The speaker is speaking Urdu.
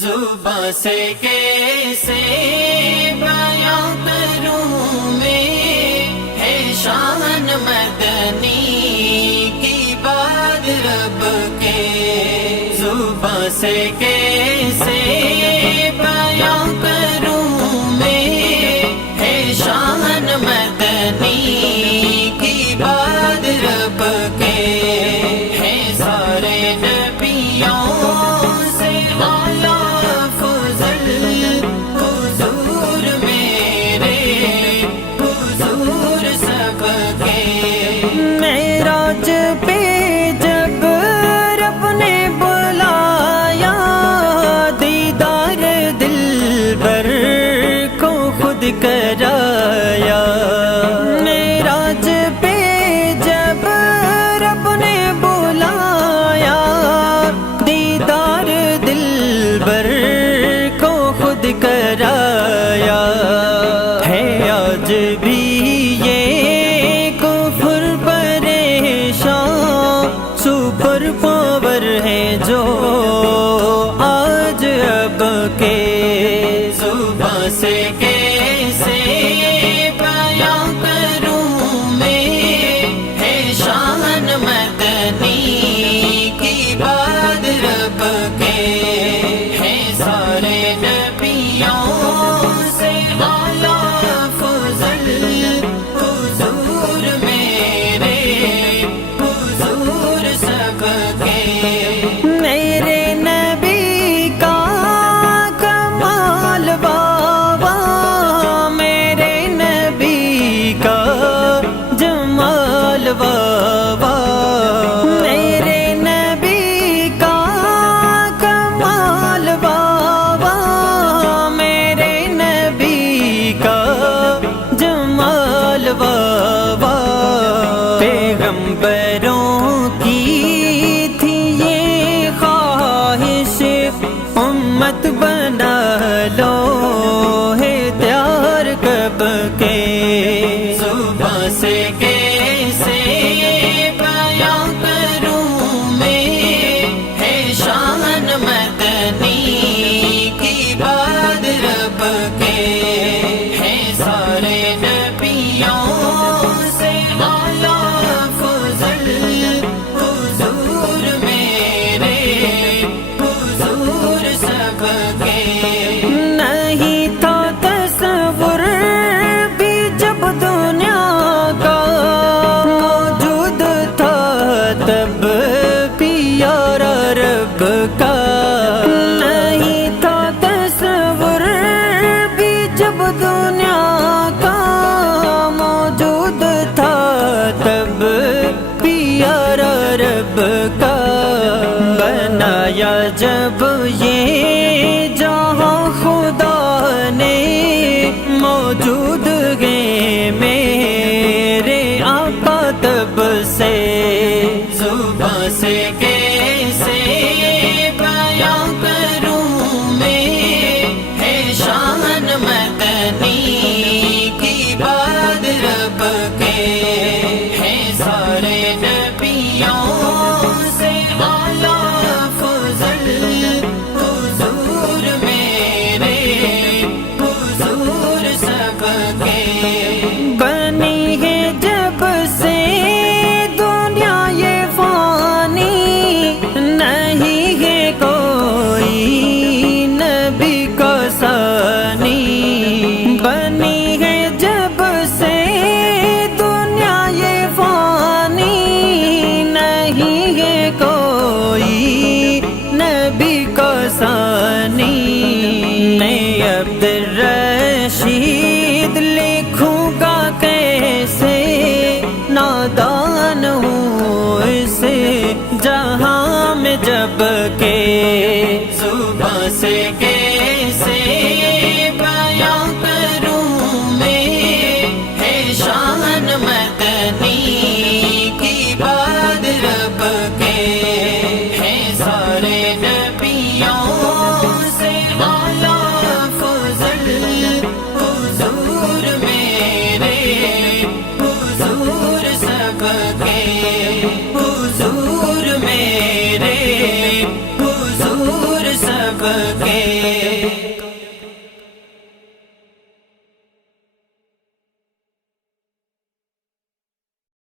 زباں سے کیسے بیاں کروں میں ہے شان مدنی کی بات رب کے، زباں سے کیسے بیاں کروں میں ہے شان مدنی کی بات رب کے، ہے سارے نبیوں سے معراج پہ جب رب نے بلایا، دیدار دلبر کو خود کرایا۔ معراج پہ جب رب نے بلایا، دیدار دلبر کو خود کرایا۔ ہے آج بھی سپر پاور ہے جو آج اب کے، زباں سے کیسے بیاں کروں میں ہے شان مدنی کی بات رب کے، ہے سارے نبیوں سے اعلیٰ افضل حضور میرے، حضور سب کے۔ میرے نبی کا کمال بابا، میرے نبی کا جمال بابا، میرے نبی کا کمال بابا، میرے نبی کا جمال بابا۔ پیغمبروں کی تھی یہ خواہش، امت بنا لو ہے تیار کب کے، زباں سے کیسے بیاں کروں میں ہے شان مدنی کی بات رب کے، ہے سارے نبیوں سے اعلیٰ افضل حضور میرے، حضور سب کے۔ نہیں تھا تصور بھی جب دنیا کا، موجود تھا تب پیارا رب کا۔ نہیں تھا تصور بھی جب دنیا کا، موجود تھا تب پیارا رب کا۔ بنایا جب یہ جہاں خدا نے، موجود گئے میرے آقا تب سے، زباں سے کیسے بیاں کروں میں ہے شان مدنی کی بات رب کے، ہے سارے نبیوں سے اعلیٰ افضل حضور میرے، حضور سب کے۔ بنی ہے جب سے دنیا یہ فانی، نہیں ہے کوئی نبی کا ثانی۔ بنی ہے جب سے دنیا یہ فانی، نہیں ہے کوئی نبی کا ثانی۔ میں عبد الرشید لکھوں گا کیسے، نادان ہوں اسے جہاں میں جب کہ، زباں سے کیسے بیاں کروں میں ہے شان مدنی کی بات رب کے، ہے سارے نبیوں سے اعلیٰ افضل حضور میرے، حضور سب کے، حضور میرے، حضور سب کے۔